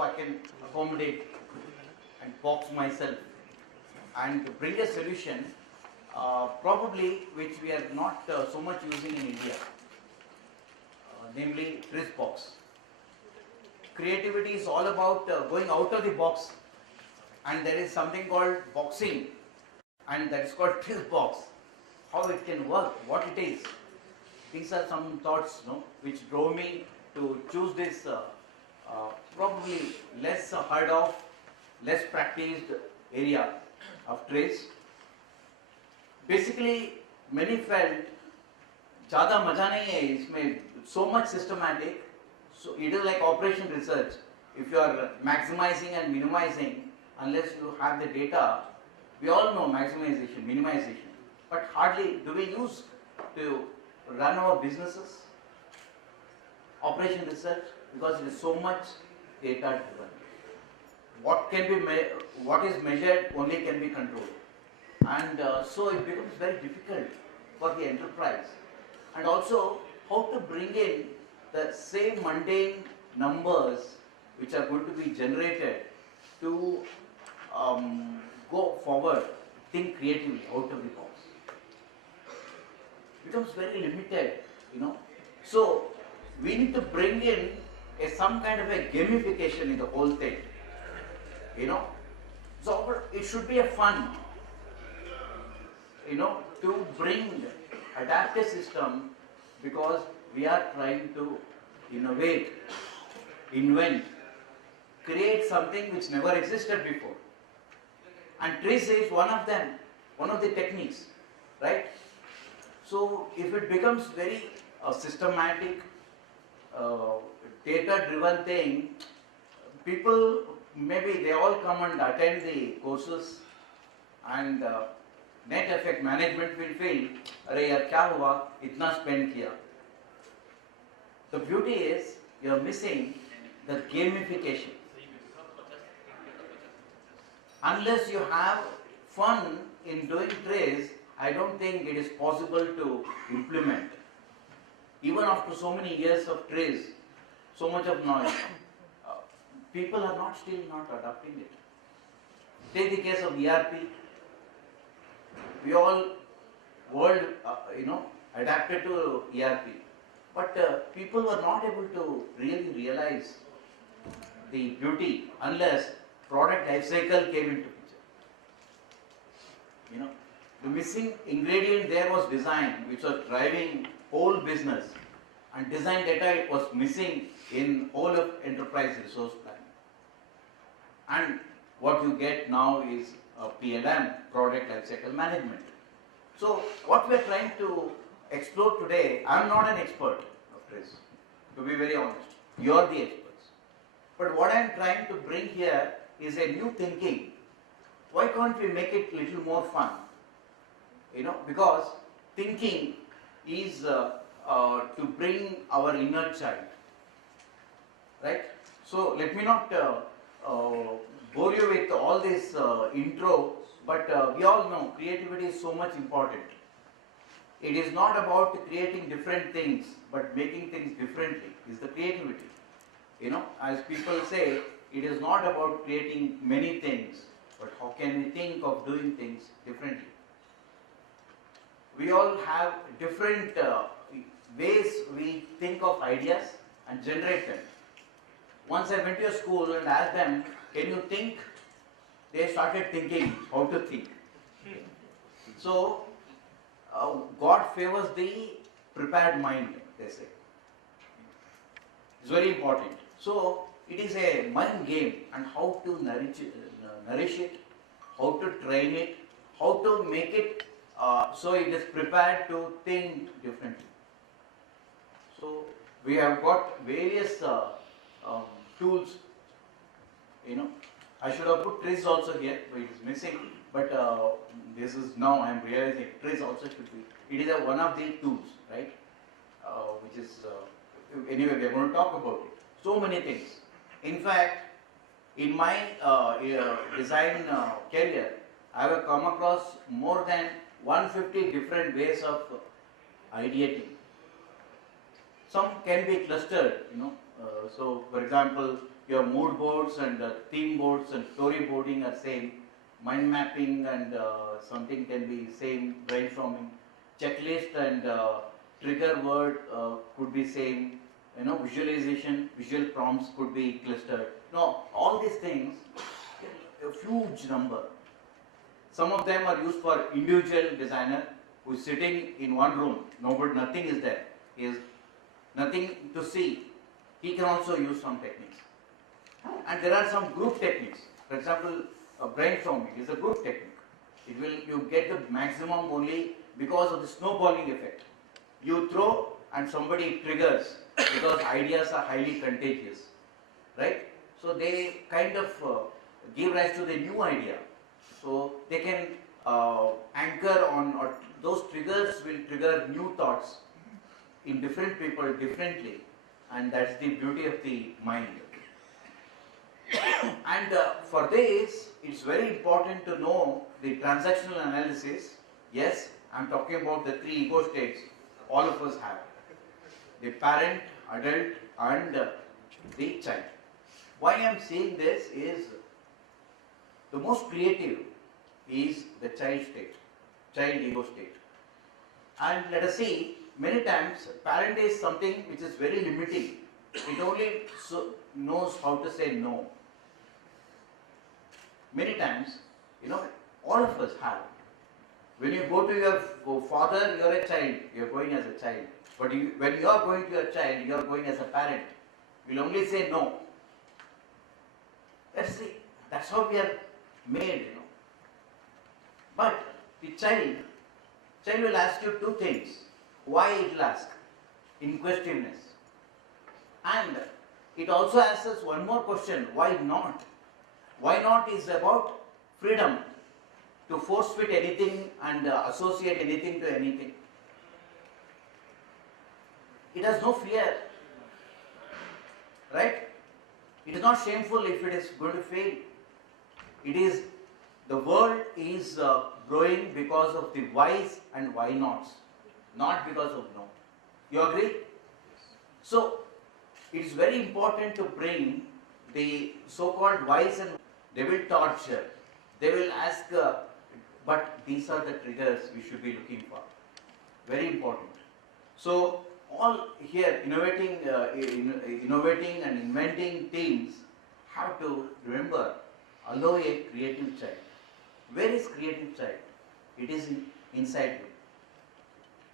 I can accommodate and box myself and bring a solution probably which we are not so much using in India, namely TRIZ box. Creativity is all about going out of the box, and there is something called boxing, and that is called TRIZ box. How it can work, what it is. These are some thoughts, which drove me to choose this probably less heard of, less practiced area of TRIZ. Basically, many felt ज़्यादा मजा नहीं है इसमें, so much systematic. So it is like operation research. If you are maximizing and minimizing, unless you have the data, we all know maximization, minimization, but hardly do we use to run our businesses. Operation research, because it is so much data driven. What is measured only can be controlled, and so it becomes very difficult for the enterprise. And also, how to bring in the same mundane numbers which are going to be generated to go forward, think creatively out of the box. Becomes very limited, So we need to bring in some kind of a gamification in the whole thing, So it should be a fun, to bring adaptive system, because we are trying to innovate, invent, create something which never existed before. And TRIZ is one of them, one of the techniques, right? So if it becomes very systematic, data-driven thing, people, maybe they all come and attend the courses, and net effect management will feel, अरे यार क्या हुआ, इतना spend किया. The beauty is, you are missing the gamification. Unless you have fun in doing TRIZ, I don't think it is possible to implement. Even after so many years of TRIZ, so much of noise, people are still not adopting it. Take the case of ERP. We all world, adapted to ERP, but people were not able to really realize the beauty unless product life cycle came into picture. The missing ingredient there was design, which was driving whole business, and design data was missing in whole of enterprise resource planning. And what you get now is a PLM, product life cycle management. So what we are trying to explore today, I am not an expert of TRIZ, to be very honest. You are the experts. But what I am trying to bring here is a new thinking. Why can't we make it a little more fun? Because thinking is to bring our inner child, right? So let me not bore you with all this intro, but we all know creativity is so much important. It is not about creating different things, but making things differently is the creativity. As people say, it is not about creating many things, but how can we think of doing things differently. We all have different ways we think of ideas and generate them. Once I went to a school and asked them, can you think? They started thinking how to think. So, God favors the prepared mind, they say. It's very important. So, it is a mind game, and how to nourish it, how to train it, how to make it so it is prepared to think differently. So we have got various tools. I should have put TRIZ also here, but it is missing. But this is now I am realizing TRIZ also should be. It is one of the tools, right? Which is anyway we are going to talk about it. So many things. In fact, in my design career, I have come across more than 150 different ways of ideating. Some can be clustered, So, for example, your mood boards and theme boards and storyboarding are same, mind mapping and something can be same, brainstorming, checklist and trigger word could be same, visualization, visual prompts could be clustered. No, all these things, a huge number. Some of them are used for individual designer who is sitting in one room, nobody, nothing is there, he has nothing to see. He can also use some techniques. And there are some group techniques. For example, brainstorming is a group technique. You get the maximum only because of the snowballing effect. You throw and somebody triggers because ideas are highly contagious, right? So they kind of give rise to the new idea. So they can anchor on, or those triggers will trigger new thoughts in different people differently, and that's the beauty of the mind. And for this, it's very important to know the transactional analysis. Yes, I'm talking about the 3 ego states all of us have. The parent, adult and the child. Why I'm saying this is the most creative is the child state, child ego state. And let us see, many times parent is something which is very limiting. It only knows how to say no. Many times, all of us have. When you go to your father, you are a child, you are going as a child. But when you are going to your child, you are going as a parent. You will only say no. That's how we are made, But the child will ask you 2 things. Why it will ask? Inquisitiveness. And it also asks us one more question, why not? Why not is about freedom to force fit anything and associate anything to anything. It has no fear, right? It is not shameful if it is going to fail. The world is growing because of the whys and why nots, not because of no. You agree? So, it is very important to bring the so-called whys and they will torture, they will ask, but these are the triggers we should be looking for. Very important. So, all here innovating and inventing teams have to remember, allow a creative child. Where is creative child? It is inside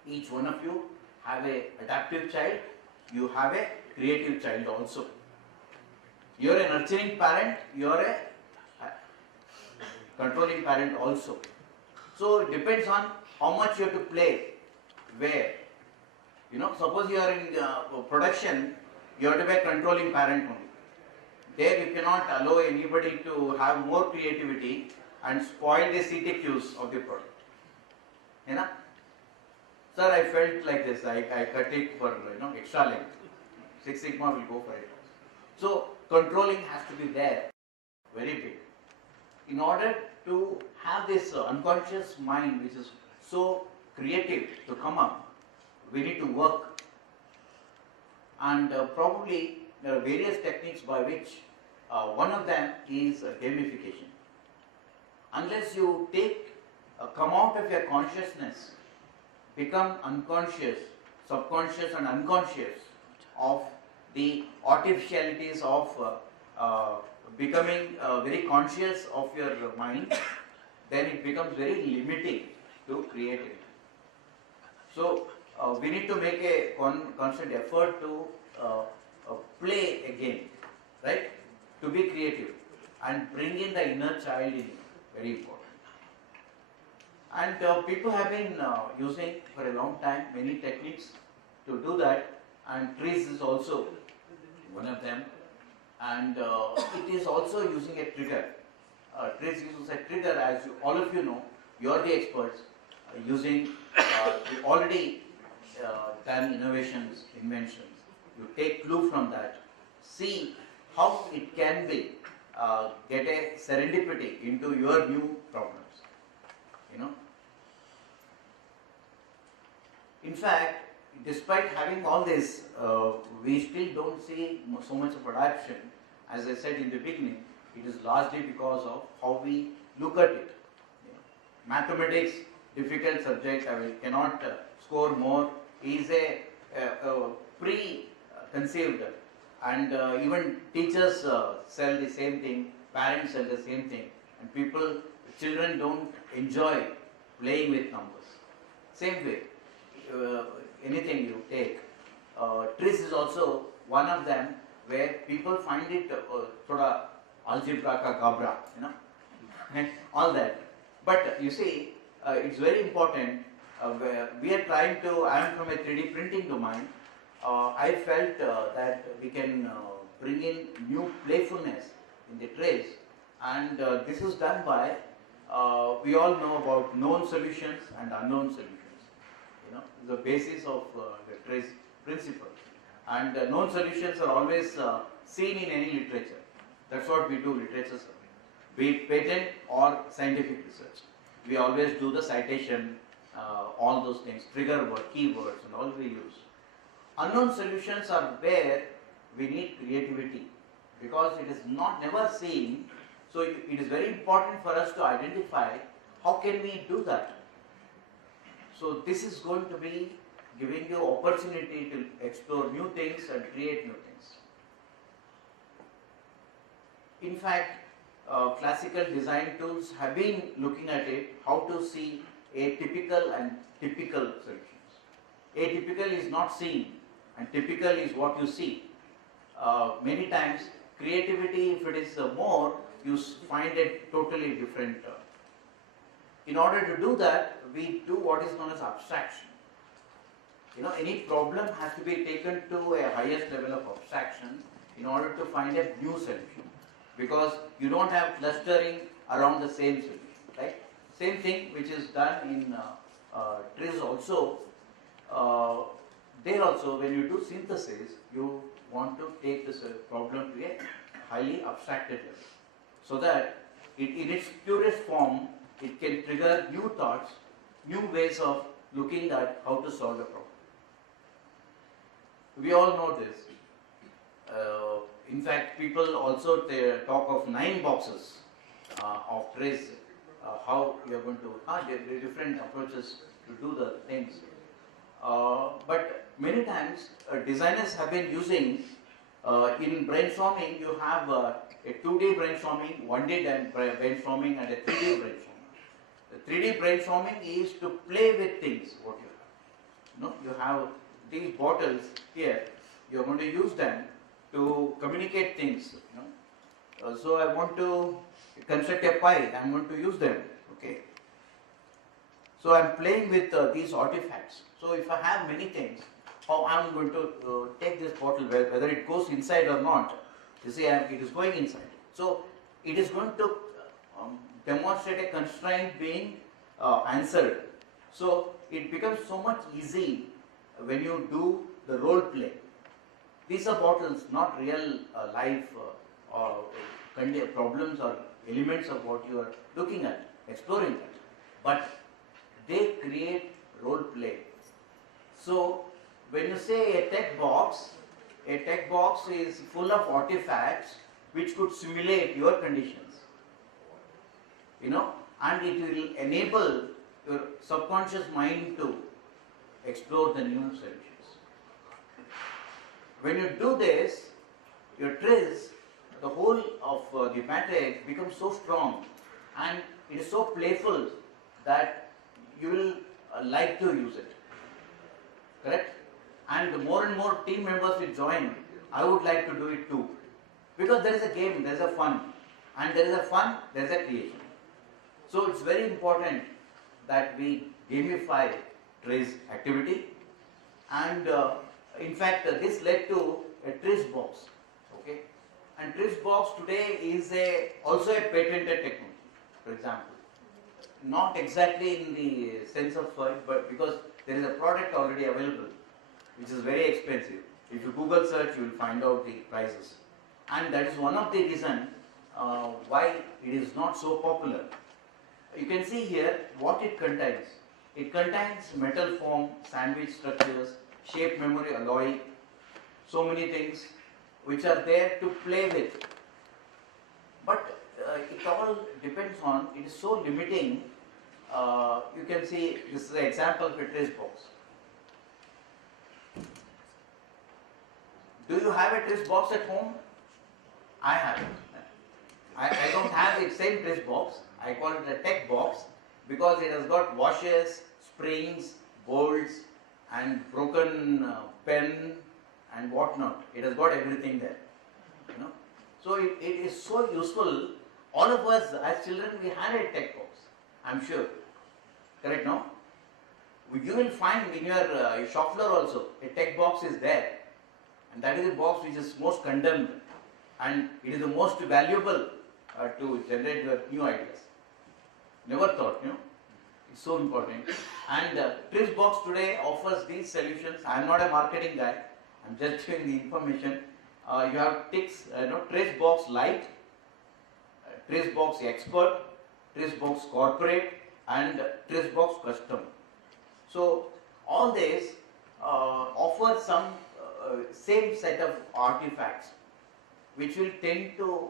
you. Each one of you have a adaptive child, you have a creative child also. You are a nurturing parent, you are a controlling parent also. So it depends on how much you have to play, where. Suppose you are in production, you have to be a controlling parent only. There you cannot allow anybody to have more creativity and spoil the CTQs of the product. Sir, I felt like this, I cut it for extra length. 6 Sigma will go for it. So controlling has to be there, very big. In order to have this unconscious mind which is so creative to come up, we need to work. And probably there are various techniques by which one of them is gamification. Unless you come out of your consciousness, become unconscious, subconscious and unconscious of the artificialities of becoming very conscious of your mind, then it becomes very limiting to creativity. So we need to make a constant effort to play again, right? To be creative and bring in the inner child in you, very important. And people have been using for a long time many techniques to do that, and TRIZ is also one of them. And it is also using a trigger. TRIZ uses a trigger, as all of you know, you are the experts, using the already done inventions. You take clue from that, see how it can be, get a serendipity into your new problems. In fact, despite having all this, we still don't see so much of adaptation as I said in the beginning, it is largely because of how we look at it. Mathematics, difficult subject, cannot score more, is a pre-conceived, and even teachers sell the same thing, parents sell the same thing, and children don't enjoy playing with numbers. Same way, anything you take, TRIZ is also one of them where people find it thoda algebra ka gabra, all that. But you see, it's very important. We are trying to, I am from a 3D printing domain. I felt that we can bring in new playfulness in the TRIZ, and this is done by, we all know about known solutions and unknown solutions. The basis of the TRIZ principle. And known solutions are always seen in any literature. That's what we do, literature, be it patent or scientific research. We always do the citation, all those things, trigger word, keywords, and all we use. Unknown solutions are where we need creativity, because it is never seen. So it is very important for us to identify how can we do that. So this is going to be giving you opportunity to explore new things and create new things. In fact, classical design tools have been looking at it, how to see atypical and typical solutions. Atypical is not seen, and typical is what you see. Many times, creativity, if it is more, you find it totally different. In order to do that, we do what is known as abstraction. Any problem has to be taken to a highest level of abstraction in order to find a new solution, because you don't have clustering around the same solution, right? Same thing which is done in TRIZ also. There also, when you do synthesis, you want to take this problem to a highly abstracted level, so that in its purest form, it can trigger new thoughts, new ways of looking at how to solve a problem. We all know this. In fact, people also talk of 9 boxes of TRIZ, how you are going to, there are different approaches to do the things. But many times, designers have been using, in brainstorming, you have a 2D brainstorming, 1D brainstorming, and a 3D brainstorming. The 3D brainstorming is to play with things, what you have. You have these bottles here, you are going to use them to communicate things. So I want to construct a pie, I am going to use them. Okay. So I am playing with these artifacts. So if I have many things, how I am going to take this bottle, whether it goes inside or not. You see, it is going inside. So it is going to demonstrate a constraint being answered. So it becomes so much easy when you do the role play. These are bottles, not real life problems or elements of what you are looking at, exploring at, but they create role play. So when you say a tech box is full of artifacts which could simulate your conditions, and it will enable your subconscious mind to explore the new solutions. When you do this, your TRIZ, the whole of the matrix becomes so strong, and it is so playful that you will like to use it. Correct? And more and more team members will join. I would like to do it too. Because there is a game, there is a fun. And there is a fun, there is a creation. So it's very important that we gamify TRIZ activity. And in fact, this led to a TRIZ box. Okay? And TRIZ box today is also a patented technology, for example. Not exactly in the sense of but because there is a product already available, which is very expensive. If you Google search, you will find out the prices. And that is one of the reasons why it is not so popular. You can see here what it contains. It contains metal foam, sandwich structures, shape memory alloy, so many things which are there to play with But it all depends on, it is so limiting. You can see, this is an example of a TRIZ box. Do you have a TRIZ box at home? I have it. I don't have the same TRIZ box. I call it a tech box because it has got washers, springs, bolts, and broken pen and whatnot. It has got everything there. You know, so it is so useful. All of us as children, we had a tech box. I'm sure. Correct, no? You will find in your shop floor also a tech box is there, and that is a box which is most condemned, and it is the most valuable to generate your new ideas. Never thought, you know. It's so important. And TRIZ box today offers these solutions. I am not a marketing guy. I'm just giving the information. You have TRIZ box Lite, TRIZ box Expert, TRIZ box Corporate, and TRIZ box Custom. So all these offer some same set of artifacts which will tend to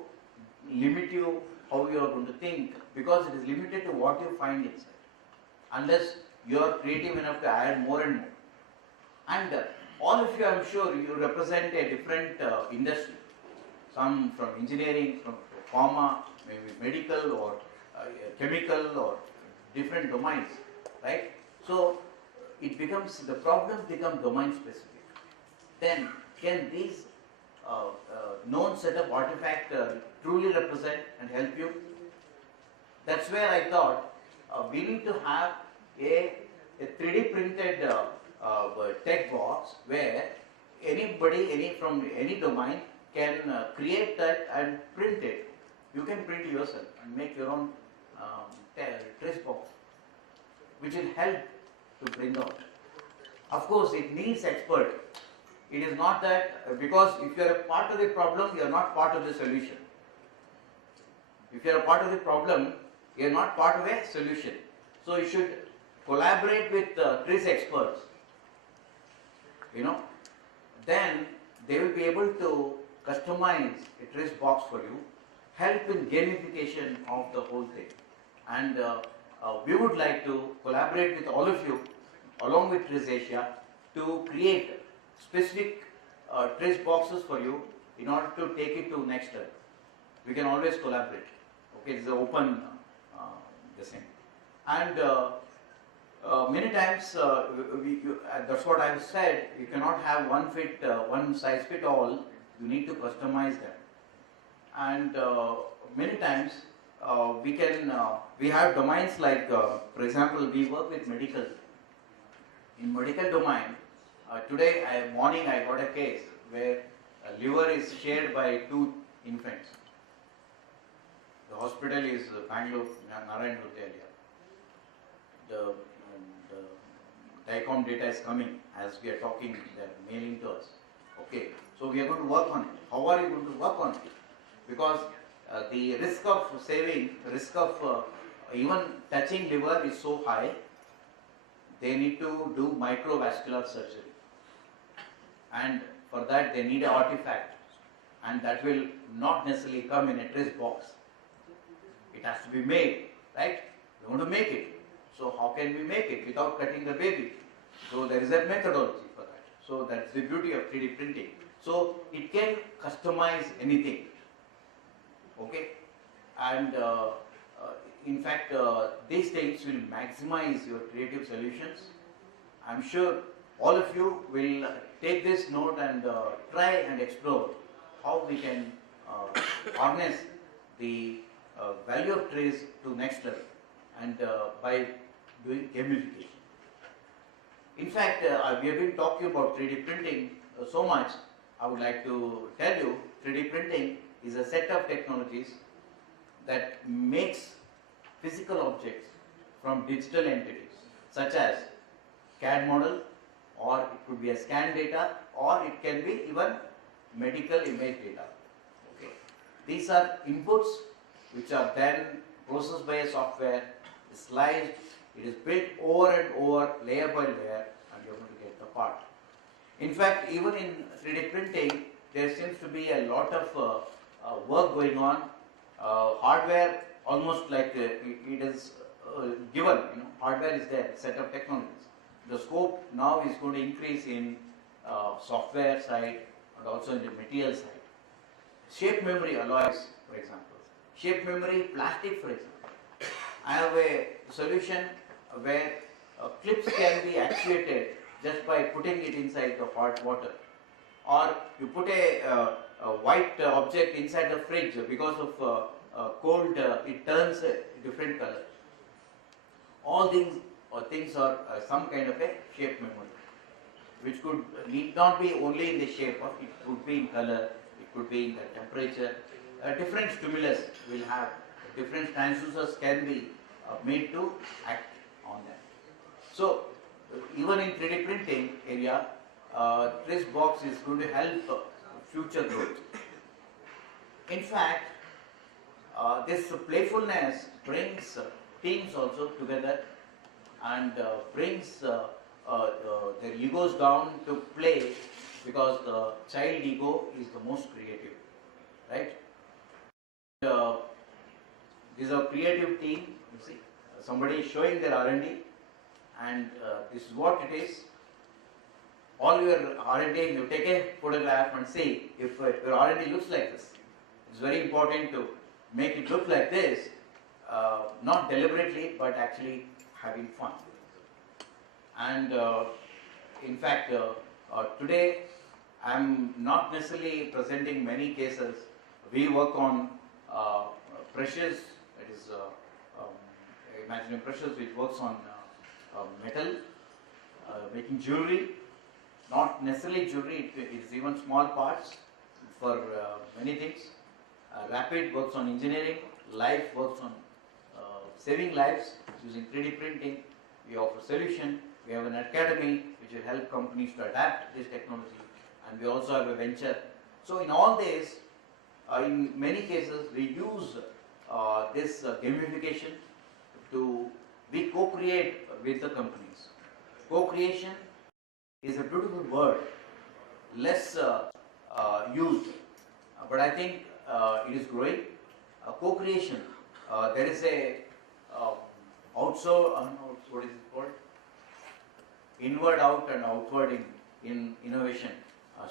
limit you how you are going to think, because it is limited to what you find inside, unless you are creative enough to add more and more. And all of you, I am sure, you represent a different industry. Some from engineering, from pharma, maybe medical or chemical or different domains, right? So it becomes, the problems become domain specific. Then can these known set of artifacts truly represent and help you? That's where I thought we need to have a 3D printed tech box where anybody, from any domain can create that and print it. You can print yourself and make your own TRIZ box, which will help to bring out. Of course, it needs expert. It is not that, because if you are a part of the problem, you are not part of the solution. If you are a part of the problem, you are not part of a solution. So you should collaborate with TRIZ experts. You know, then they will be able to customize a TRIZ box for you, help in gamification of the whole thing. And we would like to collaborate with all of you, along with TRIZ Asia, to create specific TRIZ boxes for you in order to take it to next level. We can always collaborate. Okay, it's an open the same. And many times, that's what I have said, you cannot have one size fit all, you need to customize them. And many times, we have domains like, for example, we work with medical. In medical domain, today morning I got a case where a liver is shared by 2 infants. The hospital is Bangalore, Narayan area. The DICOM data is coming as we are talking, they are mailing to us. Okay, so we are going to work on it. How are you going to work on it? Because the risk of saving, risk of even touching liver is so high, they need to do microvascular surgery. And for that they need an artifact, and that will not necessarily come in a TRIZ box. It has to be made, right? We want to make it. So how can we make it without cutting the baby? So there is a methodology for that. So that's the beauty of 3D printing. So it can customize anything. Okay? And in fact, these things will maximize your creative solutions. I'm sure all of you will take this note and try and explore how we can harness the value of TRIZ to next level, and by doing gamification. In fact, we have been talking about 3D printing so much, I would like to tell you 3D printing is a set of technologies that makes physical objects from digital entities, such as CAD model, or it could be a scan data, or it can be even medical image data. Okay. These are inputs which are then processed by a software, sliced, it is built over and over, layer by layer, and you are going to get the part. In fact, even in 3D printing, there seems to be a lot of work going on Hardware almost like it is given, hardware is there, set of technologies. The scope now is going to increase in software side and also in the material side. Shape memory alloys, for example. Shape memory plastic, for example. I have a solution where clips can be actuated just by putting it inside the hot water. Or you put a white object inside the fridge because of cold, it turns a different color. All things are some kind of a shape memory, which need not be only in the shape, or it could be in color, it could be in the temperature. Different stimulus will have, different transducers can be made to act on that. So, even in 3D printing area, TRIZ box is going to help future growth. In fact, this playfulness brings teams also together and brings their egos down to play, because the child ego is the most creative, right? This is a creative team, you see, somebody is showing their R&D, and this is what it is. All your R&D, you take a photograph and see if your R&D looks like this. It's very important to make it look like this, not deliberately, but actually having fun. And in fact, today I'm not necessarily presenting many cases. We work on precious, that is Imaginarium precious, which works on metal, making jewelry. Not necessarily jewelry, it is even small parts for many things. Rapid works on engineering, Life works on saving lives using 3D printing. We offer solution. We have an academy which will help companies to adapt this technology, and we also have a venture. So in all this, in many cases, we use this gamification to we co-create with the companies. Co-creation is a beautiful word, less used, but I think it is growing. Co-creation, there is a what is it called? Inward out and outward in innovation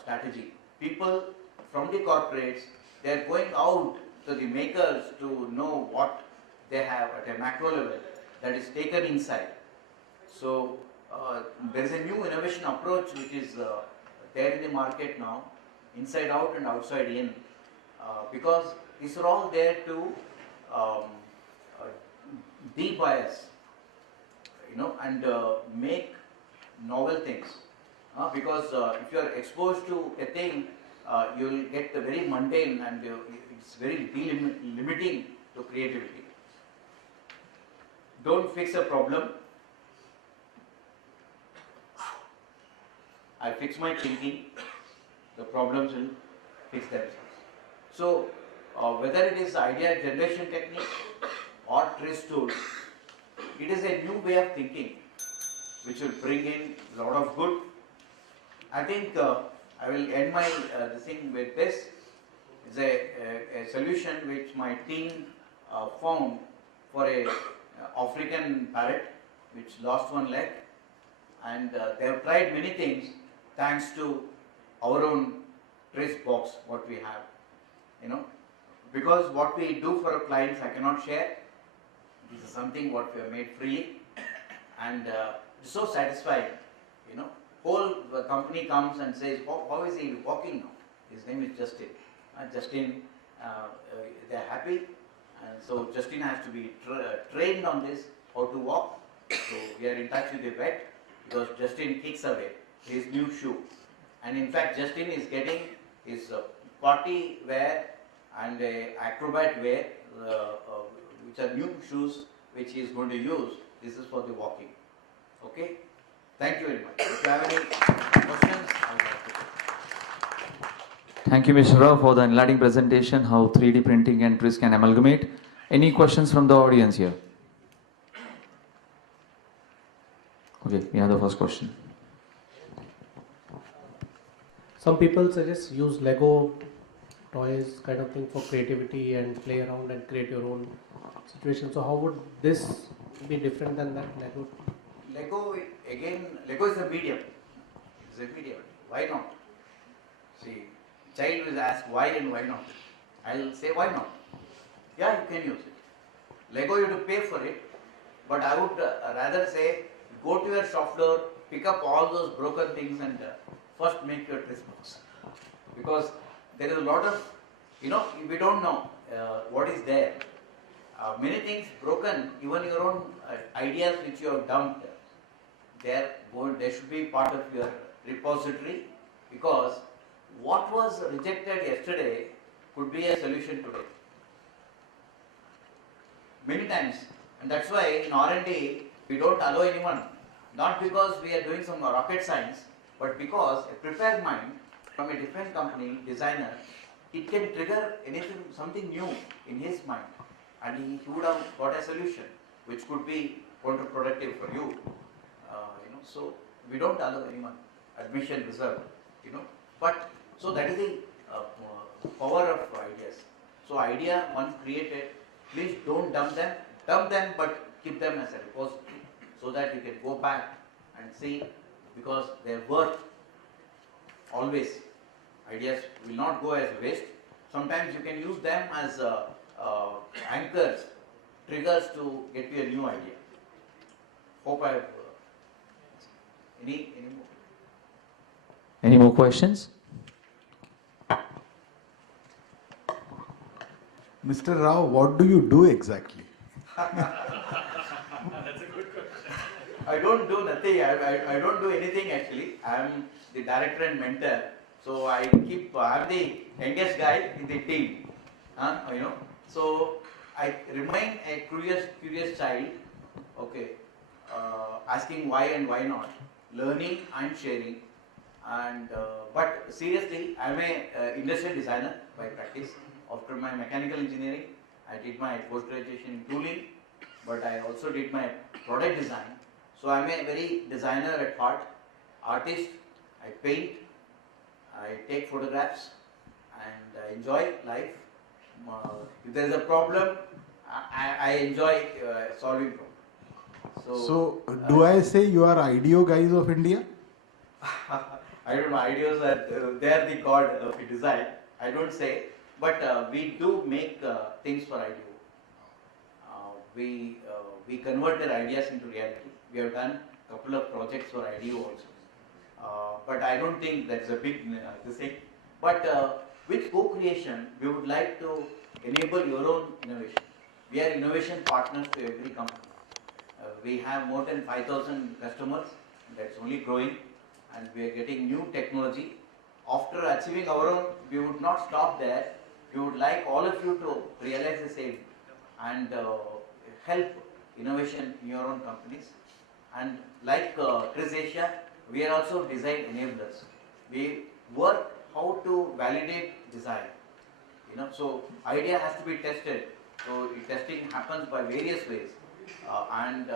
strategy. People from the corporates, they are going out to the makers to know what they have at a macro level that is taken inside. So there is a new innovation approach which is there in the market now, inside out and outside in, because these are all there to de-bias, and make novel things. Because if you are exposed to a thing, you will get the very mundane, and it's very limiting to creativity. Don't fix a problem. I fix my thinking, the problems will fix themselves. So, whether it is idea generation technique or TRIZ tools, it is a new way of thinking which will bring in a lot of good. I think I will end my this thing with this. It's a solution which my team found for a African parrot which lost one leg, and they have tried many things thanks to our own TRIZ box what we have, because what we do for our clients I cannot share. This is something what we have made freely, and it's so satisfying. Whole company comes and says, how is he walking now? His name is Justin. Justin, they are happy, and so Justin has to be trained on this, how to walk. So we are in touch with the vet, because Justin kicks away his new shoe, and in fact Justin is getting his party wear and acrobat wear, which are new shoes which he is going to use. This is for the walking. Okay? Thank you very much. If you have any questions, I will have to. Thank you, Mr. Rao, for the enlightening presentation, how 3D printing and TRIZ can amalgamate. Any questions from the audience here? Okay, we have the first question. Some people suggest use Lego toys kind of thing for creativity and play around and create your own situation. So how would this be different than that Lego? Lego, again, Lego is a medium. It's a medium. Why not? See, child will ask why and why not. I'll say why not. Yeah, you can use it. Lego, you have to pay for it, but I would rather say go to your shop floor, pick up all those broken things and first make your TRIZ box. Because there is a lot of, we don't know what is there. Many things broken, even your own ideas which you have dumped, they should be part of your repository, because what was rejected yesterday could be a solution today. Many times, and that's why in R&D we don't allow anyone, not because we are doing some rocket science, but because a prepared mind from a different company, designer, it can trigger anything, something new in his mind, and he would have got a solution which could be counterproductive for you. So we don't allow anyone, admission reserved, but so that is the power of ideas. So idea once created, please don't dump them, but keep them as a repository so that you can go back and see, because their worth always, ideas will not go as waste. Sometimes you can use them as anchors, triggers to get you a new idea. Hope I have any more? Any more questions? Mr. Rao, what do you do exactly? I don't do nothing. I don't do anything actually. I am the director and mentor. So I am the youngest guy in the team. So I remain a curious child. Okay, asking why and why not, learning and sharing. And but seriously, I am a industrial designer by practice. After my mechanical engineering, I did my post-graduation in tooling, but I also did my product design. So I am a very designer at heart, artist. I paint, I take photographs, and I enjoy life. If there is a problem, I enjoy solving problems. So, do I say you are IDEO guys of India? I don't know, ideas are, they are the god of design. I don't say, but we do make things for IDEO. We converted ideas into reality. We have done a couple of projects for IDEO also. But I don't think that's a big thing. But with co-creation, we would like to enable your own innovation. We are innovation partners to every company. We have more than 5,000 customers. That's only growing, and we are getting new technology. After achieving our own, we would not stop there. We would like all of you to realize the same and help innovation in your own companies. And like TRIZ Asia, we are also design enablers. We work how to validate design. So idea has to be tested. So testing happens by various ways, and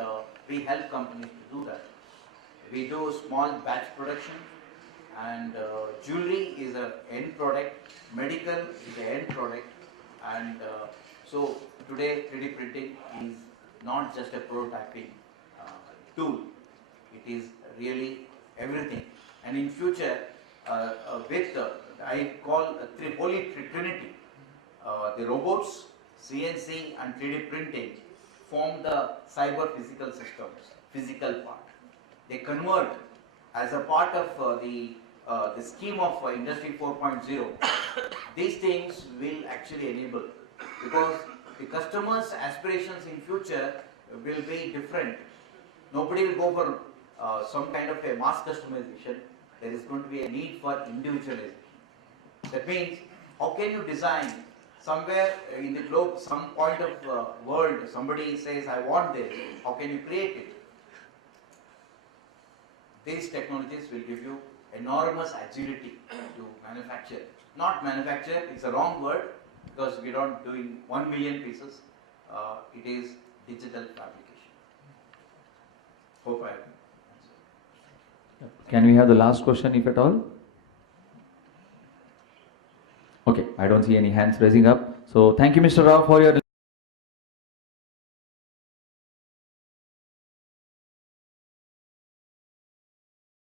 we help companies to do that. We do small batch production, and jewelry is an end product, medical is an end product, and so today 3D printing is not just a prototyping tool, it is really everything. And in future, with I call Holy Trinity, the robots, CNC and 3D printing form the cyber physical systems, physical part. They convert as a part of the scheme of Industry 4.0. These things will actually enable, because the customer's aspirations in future will be different. Nobody will go for some kind of a mass customization. There is going to be a need for individualization. That means, how can you design somewhere in the globe, some point of world, somebody says, I want this, how can you create it? These technologies will give you enormous agility to manufacture. Not manufacture, it's a wrong word, because we don't doing 1 million pieces. It is digital fabrication. Hope I have answered. Can we have the last question, if at all? Okay, I don't see any hands raising up. So thank you, Mr. Rao, for your